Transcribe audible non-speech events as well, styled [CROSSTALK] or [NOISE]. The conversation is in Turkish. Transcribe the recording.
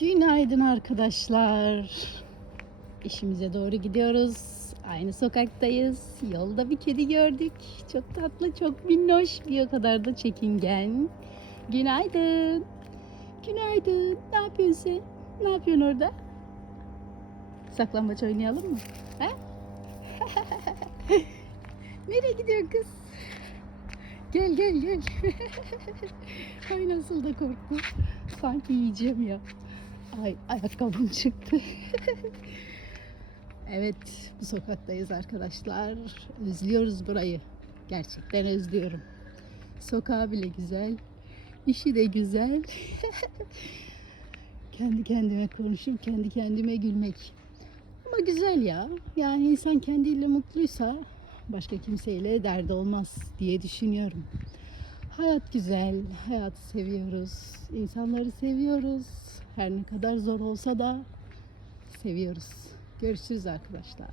Günaydın arkadaşlar. İşimize doğru gidiyoruz. Aynı sokaktayız. Yolda bir kedi gördük. Çok tatlı, çok minnoş. Bir o kadar da çekingen. Günaydın. Günaydın. Ne yapıyorsun sen? Ne yapıyorsun orada? Saklambaç oynayalım mı? He? [LAUGHS] Nereye gidiyor kız? Gel gel gel. [LAUGHS] Ay nasıl da korktu. Sanki yiyeceğim ya. Ay ayakkabım çıktı. [LAUGHS] evet bu sokaktayız arkadaşlar. Özlüyoruz burayı. Gerçekten özlüyorum. Sokağı bile güzel. işi de güzel. [LAUGHS] kendi kendime konuşup kendi kendime gülmek. Ama güzel ya. Yani insan kendiyle mutluysa başka kimseyle derdi olmaz diye düşünüyorum. Hayat güzel, hayatı seviyoruz, insanları seviyoruz. Her ne kadar zor olsa da seviyoruz. Görüşürüz arkadaşlar.